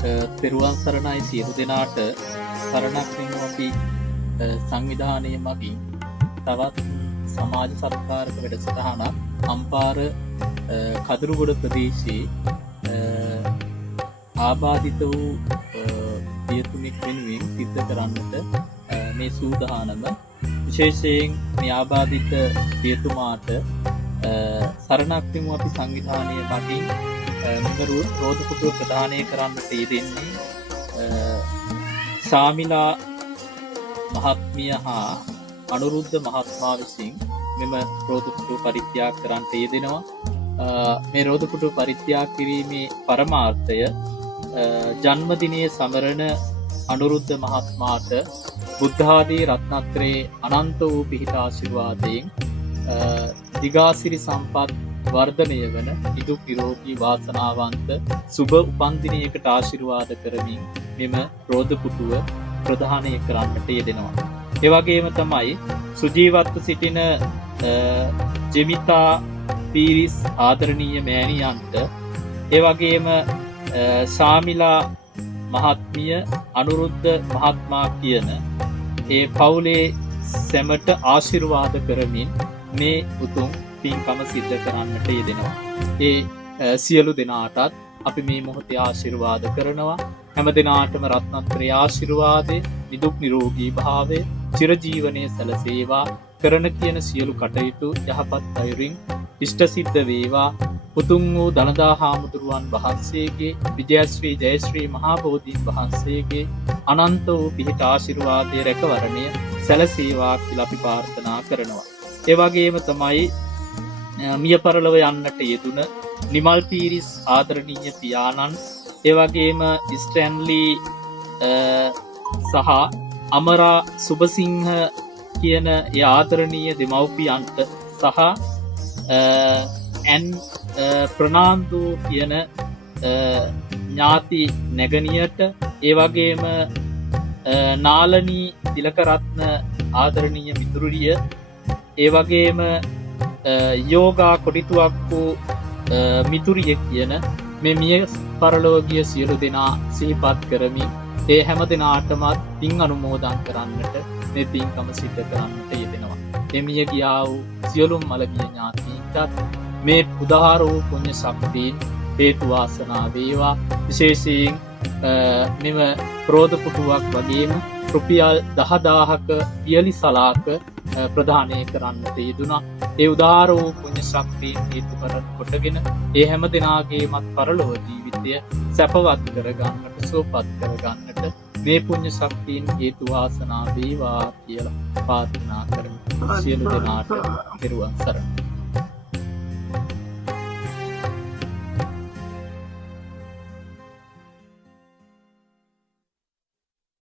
පෙරුවන් සරණයි සියලු දෙනාට සරණක් වෙනු අපි සංවිධානය මගින් තවත් සමාජ සත්කාරක වැඩසටහනක් අම්පාර කදුරුගොඩ ප්‍රදේශයේ ආබාධිත වූ පියතුමෙක් වෙනුවෙන් සිද්ධ කරන්නට මේ සූදානම. විශේෂයෙන් මේ ආබාධිත පියතුමාට සරණක් වෙමු අපි සංවිධානය මගින් රෝදපුටුව ප්‍රදානය කරන්නට යෙදෙන්නේ ශාමිලා මහත්මිය හා අනුරුද්ධ මහත්මයා විසින් මෙම රෝදපුටුව පරිත්‍යාග කරන්නට යෙදෙනවා. මේ රෝදපුටුව පරිත්‍යාග කිරීමේ පරමාර්ථය ජන්මදිනයේ සමරන අනුරුද්ධ මහත්මයාට බුද්ධ ආදී රත්නත්‍රයේ අනන්ත වූ පිහිට ආශිර්වාදයෙන් දිගාසිරි සම්පත් වර්ධනය වන නිදුක් නිරෝගී වාසනාවන්ත සුබ උපන්දිනයකට ආශිර්වාද කරමින් මෙම රෝදපුටුව ප්‍රදානය කරන්නට යෙදෙනවා. ඒ වගේම තමයි සුජීවත්ව සිටින ජෙමිතා පීරිස් ආදරණීය මෑණියන්ට, ඒ වගේම ශාමිලා මහත්මිය අනුරුද්ධ මහත්මයා කියන ඒ පවුලේ සැමට ආශිර්වාද කරමින් මේ උතුම් පින්කම සිද්ධ කරන්නට යෙදෙනවා. ඒ සියලු දෙනාටත් අපි මේ මොහොතේ ආශිර්වාද කරනවා. හැම දිනාටම රත්නත්‍රයේ ආශිර්වාදය, නිදුක් නිරෝගී භාවය, චිරජීවනයේ සැලසේවා. කරන කියන සියලු කටයුතු යහපත් අයුරින් ඉෂ්ට සිද්ධ වේවා. උතුම් වූ දළදා හාමුදුරුවන් වහන්සේගේ, විජයශ්‍රී ජයශ්‍රී මහා බෝධීන් වහන්සේගේ අනන්ත වූ පිහිට ආශිර්වාදයේ රැකවරණය සැලසේවා කියලා අපි ප්‍රාර්ථනා කරනවා. ඒ වගේම තමයි මිය පරලොව යන්නට යෙදුන නිමල් පීරිස් ආදරණීය පියාණන්, ඒ වගේම ස්ටැන්ලි සහ අමරා සුබසිංහ කියන ඒ ආදරණීය දෙමව්පියන්ට සහ ප්‍රනාන්දු කියන ඥාති නැගණියට, ඒ වගේම නාලනී තිලකරත්න ආදරණීය මිතුරිය, ඒ වගේම යෝගා කොටිතුවක් වූ මිතුරිය කියන මේ මිය පරලොව ගිය සියලු දෙනා සිහිපත් කරමින් ඒ හැම දෙනාටමත් පින් අනුමෝදන් කරන්නට මේ පින්කම සිද්ධ කරන්නට යෙදෙනවා. මේ මිය ගියා වූ සියලුම මළගිය ඥාතීන්ටත් මේ උදාාර වූ පුණ්‍ය ශක්තියින් හේතු වාසනා වේවා. විශේෂයෙන් මෙම රෝදපුටුවක් වගේම රුපියල් 10,000ක පියලි සලාක ප්‍රදානය කරන්නට යෙදුණා. ඒ උදාාර වූ පුණ්‍ය ශක්තියින් හේතු කොටගෙන ඒ හැම දෙනාගේමත් පරලොව ජීවිතය සැපවත් කරගන්නට, සුවපත් කරගන්නට මේ පුණ්‍ය ශක්තියින් හේතු වාසනා වේවා කියලා ප්‍රාර්ථනා කරමු. සියලු දෙනාට පෙරවන් සරණයි.